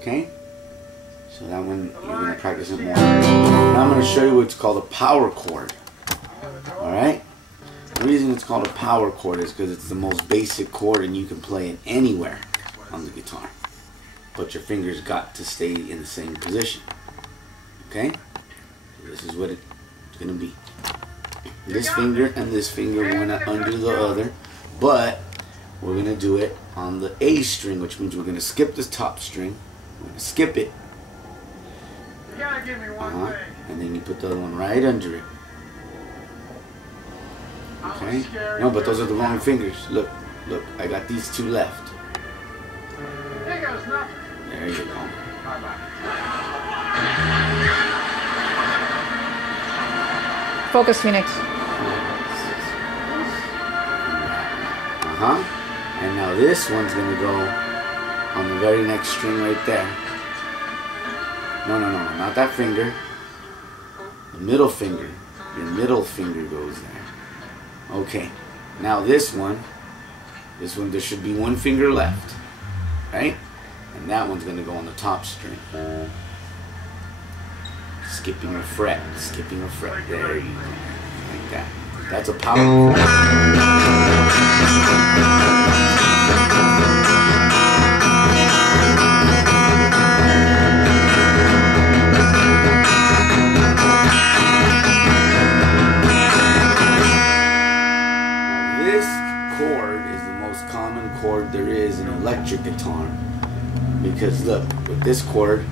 Okay? So that one, you're going to practice it more. Now I'm going to show you what's called a power chord. Alright? The reason it's called a power chord is because it's the most basic chord and you can play it anywhere on the guitar. But your fingers got to stay in the same position. Okay? So this is what it's going to be. This finger and this finger went under the other, but we're going to do it on the A string, which means we're going to skip this top string. We're going to skip it. And then you put the other one right under it. Okay? No, but those are the wrong fingers. Look, look, I got these two left. There you go. Focus, Phoenix. And now this one's going to go on the very next string right there. No, not that finger. The middle finger. Your middle finger goes there. Okay. Now this one, there should be one finger left. Right? And that one's going to go on the top string. Skipping a fret. Skipping a fret. There you go. Like that. That's a power chord. Now this chord is the most common chord there is in electric guitar. Because look, with this chord,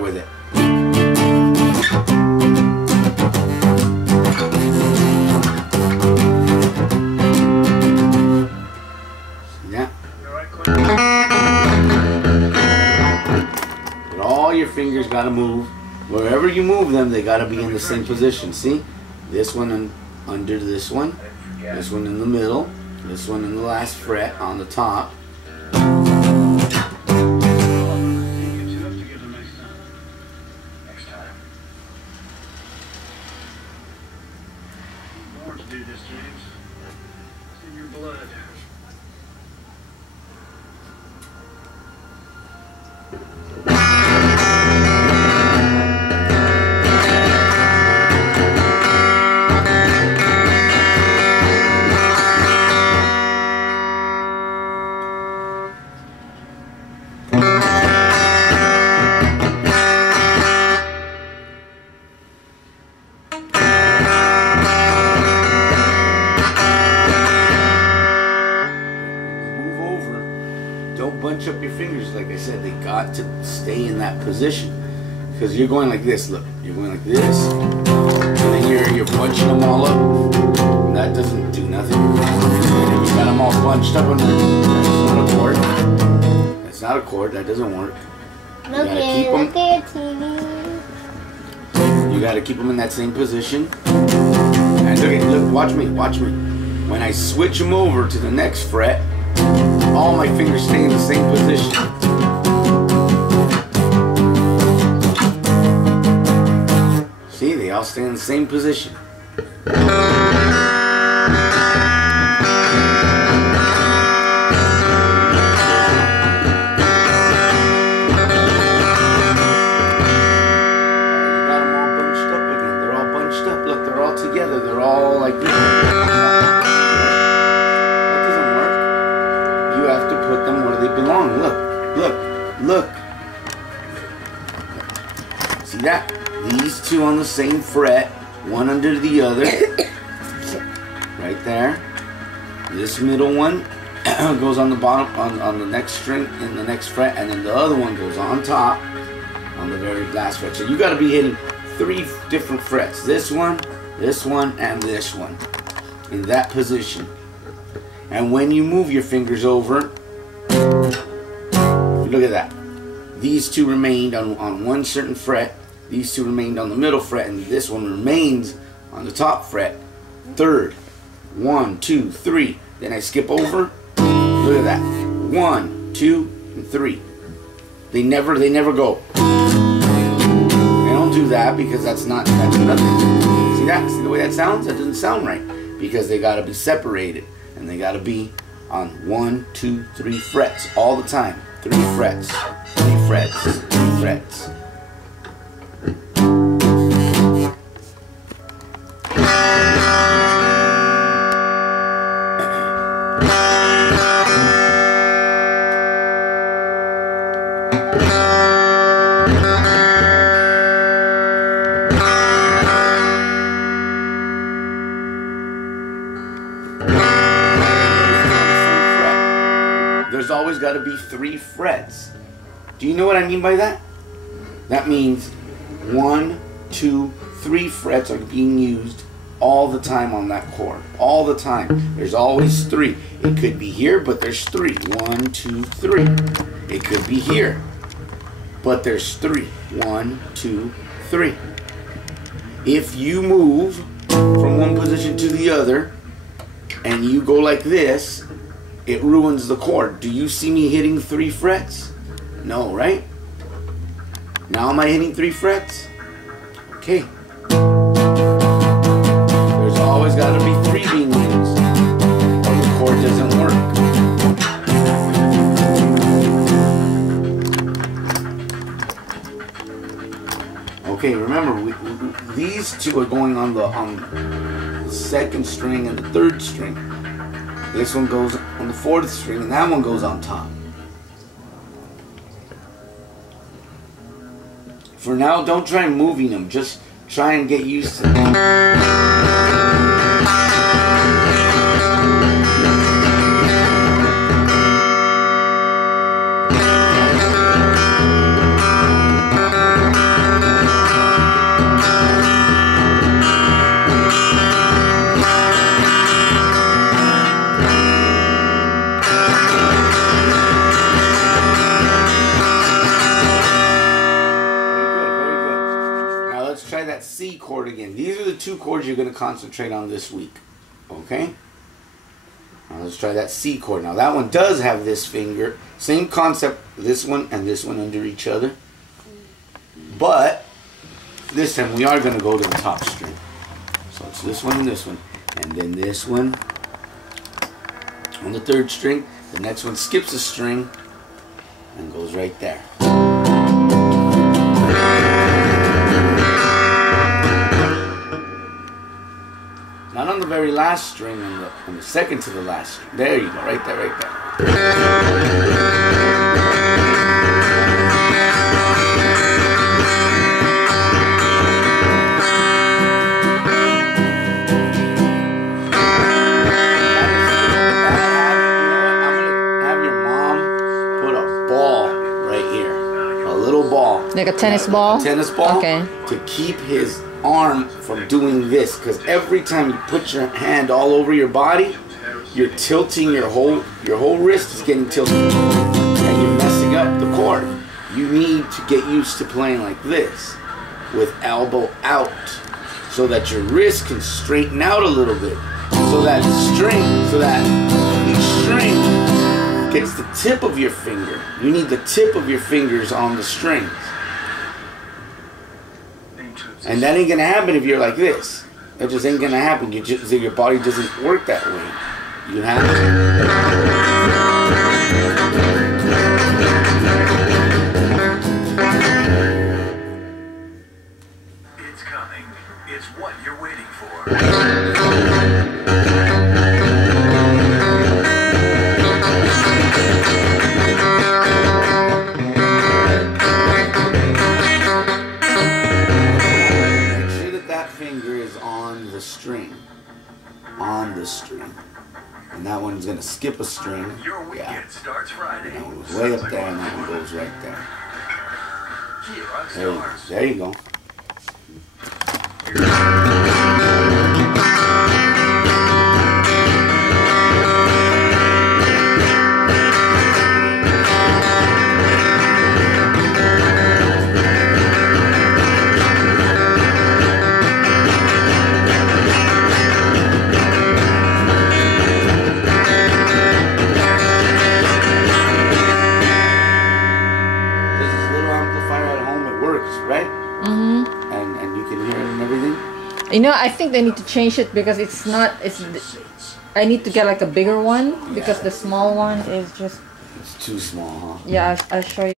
with it. Yeah. But all your fingers got to move. Wherever you move them, they got to be in the same position. See? This one under this one in the middle, this one in the last fret on the top. Do this, James. It's in your blood. Don't bunch up your fingers. Like I said, they got to stay in that position. Because you're going like this, look. You're going like this. And then you're bunching them all up. And that doesn't do nothing. You got them all bunched up under. That's not a chord. That's not a chord. That doesn't work. You gotta keep them. You gotta keep them in that same position. And look, watch me, watch me. When I switch them over to the next fret, all my fingers stay in the same position. See, they all stay in the same position. Together, they're all like this. That doesn't work. You have to put them where they belong. Look, look, look. See that? These two on the same fret, one under the other. Right there. This middle one goes on the bottom, on the next string in the next fret, and then the other one goes on top on the very last fret. So you got to be hitting 3 different frets. This one, and this one in that position. And when you move your fingers over, look at that. These two remained on one certain fret, these two remained on the middle fret, and this one remains on the top fret. 3rd. 1, 2, 3. Then I skip over. Look at that. 1, 2, and 3. They never go. They don't don't do that because that's nothing. See that? See the way that sounds? That doesn't sound right because they got to be separated and they got to be on 1, 2, 3 frets all the time. 3 frets, 3 frets, 3 frets. There's always got to be 3 frets. Do you know what I mean by that? That means 1, 2, 3 frets are being used all the time on that chord. All the time. There's always 3. It could be here, but there's 3. 1, 2, 3. It could be here, but there's 3. 1, 2, 3. If you move from one position to the other and you go like this, it ruins the chord. Do you see me hitting 3 frets? No, right? Now am I hitting 3 frets? Okay. There's always got to be 3 being used, or the chord doesn't work. Okay, remember, these 2 are going on the 2nd string and the 3rd string. This one goes on the 4th string and that one goes on top. For now, don't try moving them. Just try and get used to them. Try that C chord again. These are the 2 chords you're going to concentrate on this week. Okay? Now let's try that C chord. Now that one does have this finger. Same concept, this one and this one under each other. But this time we are going to go to the top string. So it's this one and this one. And then this one on the 3rd string. The next one skips a string and goes right there. Not on the very last string, on the 2nd to the last string. There you go, right there, right there. I'm going to have your mom put a ball right here. A little ball. Like a tennis ball? A tennis ball. Okay. To keep his arm from doing this, because every time you put your hand all over your body, you're tilting your whole wrist is getting tilted and you're messing up the chord. You need to get used to playing like this with elbow out so that your wrist can straighten out a little bit, so that each string gets the tip of your finger. You need the tip of your fingers on the strings. And that ain't gonna happen if you're like this. That just ain't gonna happen. Your body doesn't work that way. You have It's coming. It's what you're waiting for. on the string. And that one's going to skip a string. Your weekend starts Friday. That one goes way up there, and that one goes right there. There you go. Right? and you can hear it and everything. You know, I think they need to change it because it's not. I need to get like a bigger one because the small one is just. It's too small, huh? Yeah, I'll show you.